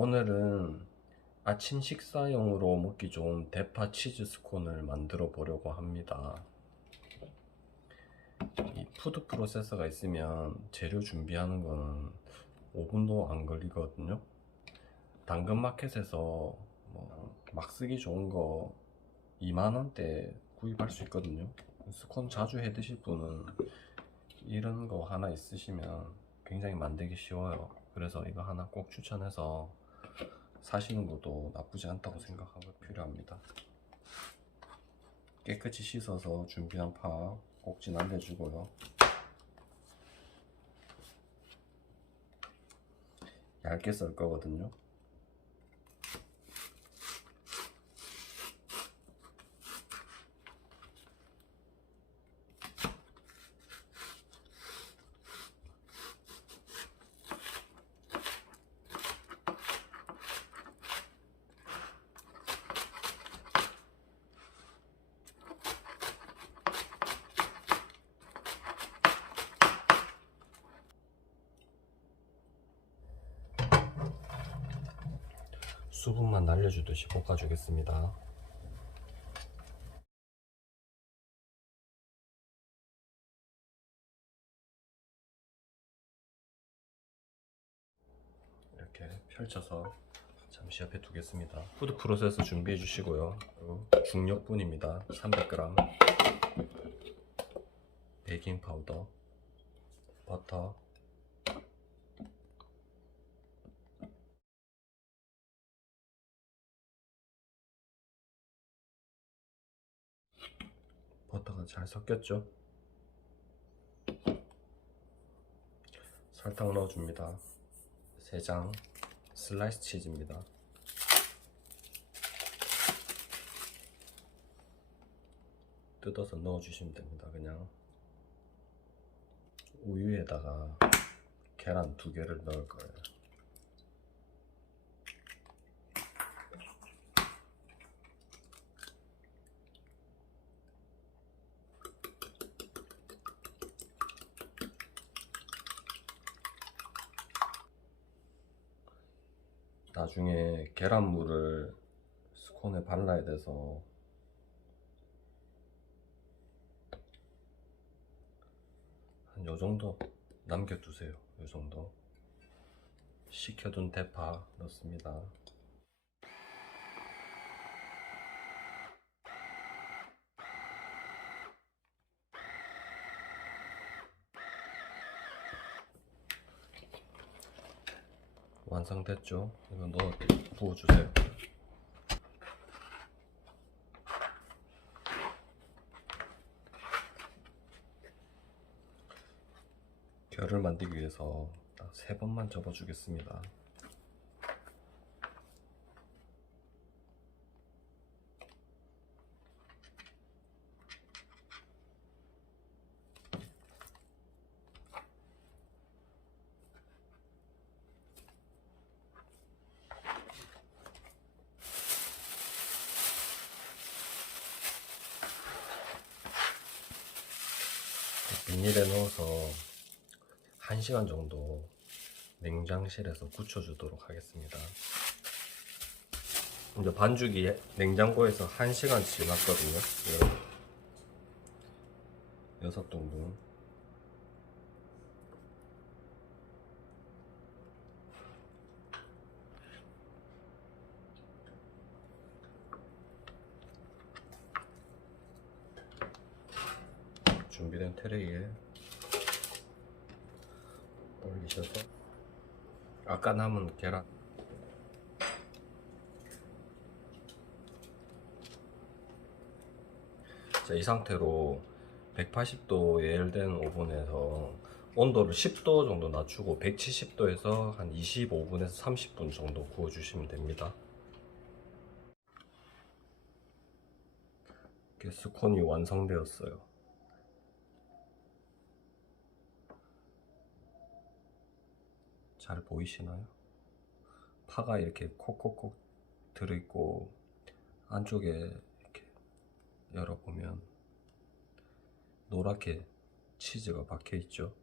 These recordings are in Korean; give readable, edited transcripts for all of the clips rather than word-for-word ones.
오늘은 아침 식사용으로 먹기 좋은 대파 치즈 스콘을 만들어 보려고 합니다. 이 푸드 프로세서가 있으면 재료 준비하는 거는 5분도 안 걸리거든요. 당근마켓에서 막 쓰기 좋은 거 2만원대 구입할 수 있거든요. 스콘 자주 해 드실 분은 이런 거 하나 있으시면 굉장히 만들기 쉬워요. 그래서 이거 하나 꼭 추천해서 사시는 것도 나쁘지 않다고 생각하고 필요합니다. 깨끗이 씻어서 준비한 파 꼭지 날려주고요. 얇게 썰 거거든요. 수분만 날려주듯이 볶아주겠습니다. 이렇게 펼쳐서 잠시 옆에 두겠습니다. 푸드 프로세서 준비해 주시고요. 그리고 중력분입니다. 300g, 베이킹 파우더, 버터, 버터가 잘 섞였죠? 설탕 넣어줍니다. 3장 슬라이스 치즈입니다. 뜯어서 넣어주시면 됩니다. 그냥 우유에다가 계란 2개를 넣을 거예요. 나중에 계란물을 스콘에 발라야 돼서 한 요정도 남겨두세요. 요정도. 식혀둔 대파 넣습니다. 완성됐죠? 이거 넣어 부어주세요. 결을 만들기 위해서 딱 3번만 접어주겠습니다. 비닐에 넣어서 1시간 정도 냉장실에서 굳혀주도록 하겠습니다. 이제 반죽이 냉장고에서 1시간 지났거든요. 6등분. 준비된 트레이에 올리셔서 아까 남은 계란 자, 이 상태로 180도 예열된 오븐에서 온도를 10도 정도 낮추고 170도에서 한 25분에서 30분 정도 구워주시면 됩니다. 이렇게 스콘이 완성되었어요. 잘 보이시나요? 파가 이렇게 콕콕콕 들어있고 안쪽에 이렇게 열어보면 노랗게 치즈가 박혀있죠.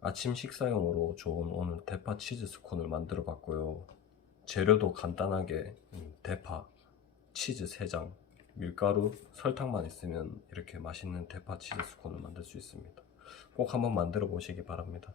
아침 식사용으로 좋은 오늘 대파 치즈 스콘을 만들어 봤고요. 재료도 간단하게 대파, 치즈 3장, 밀가루, 설탕만 있으면 이렇게 맛있는 대파 치즈 스콘을 만들 수 있습니다. 꼭 한번 만들어 보시기 바랍니다.